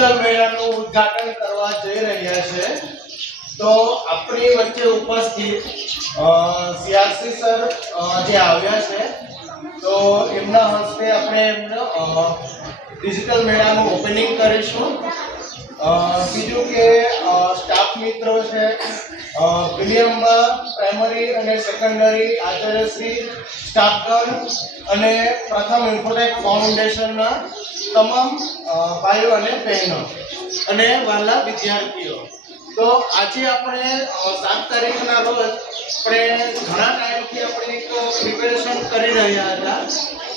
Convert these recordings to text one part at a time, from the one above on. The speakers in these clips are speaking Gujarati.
ડિજિટલ મેળાનું ઉદ્ઘાટન કરવા જઈ રહ્યા છે। તો આપણી વચ્ચે ઉપસ્થિત સીઆરસી સર જે આવ્યા છે, તો એમના હસ્તે આપણે એમનો ડિજિટલ મેળાનું ઓપનિંગ કરીશું। બીજું કે સ્ટાફ મિત્રો છે, વિલિયમ્બા પ્રાઇમરી અને સેકન્ડરી આચાર્યશ્રી, સ્ટાફગણ અને પ્રથમ ઇન્ફોટેક ફાઉન્ડેશનના તમામ ભાઈઓ અને બહેનો અને વાલા વિદ્યાર્થીઓ। તો આજે આપણે 7 તારીખના રોજ આપણે ઘણા ટાઈમથી આપણે એક પ્રિપેરેશન કરી રહ્યા હતા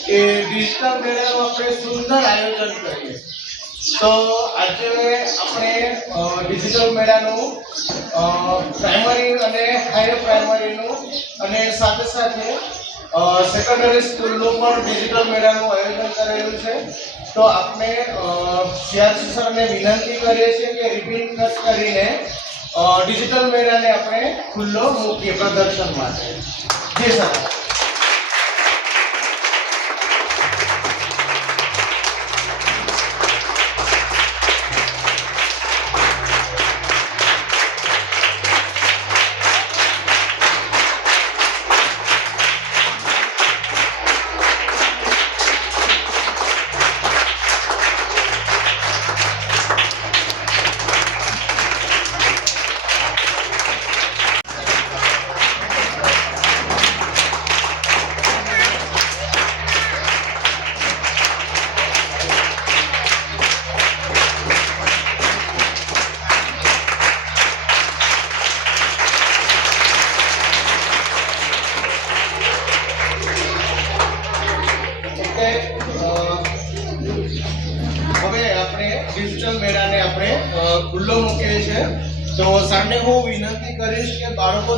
કે ડિજિટલ મેળાનું આપણે સુંદર આયોજન કરીએ। તો આજે આપણે ડિજિટલ મેળાનું પ્રાઇમરી અને હાયર પ્રાઇમરીનું અને સાથે સાથે સેકન્ડરી સ્કૂલનું પણ ડિજિટલ મેળાનું આયોજન કરેલું છે। તો આપણે સીઆરસી સરને વિનંતી કરીએ છીએ કે રિબિન કટ કરીને ડિજિટલ મેળાને આપણે ખુલ્લો મૂકીએ પ્રદર્શન માટે। જી સર। હવે આપણે ડિજિટલ મેળાને આપણે ખુલ્લો મૂકીએ છીએ। તો સરને હું વિનંતી કરીશ કે બાળકો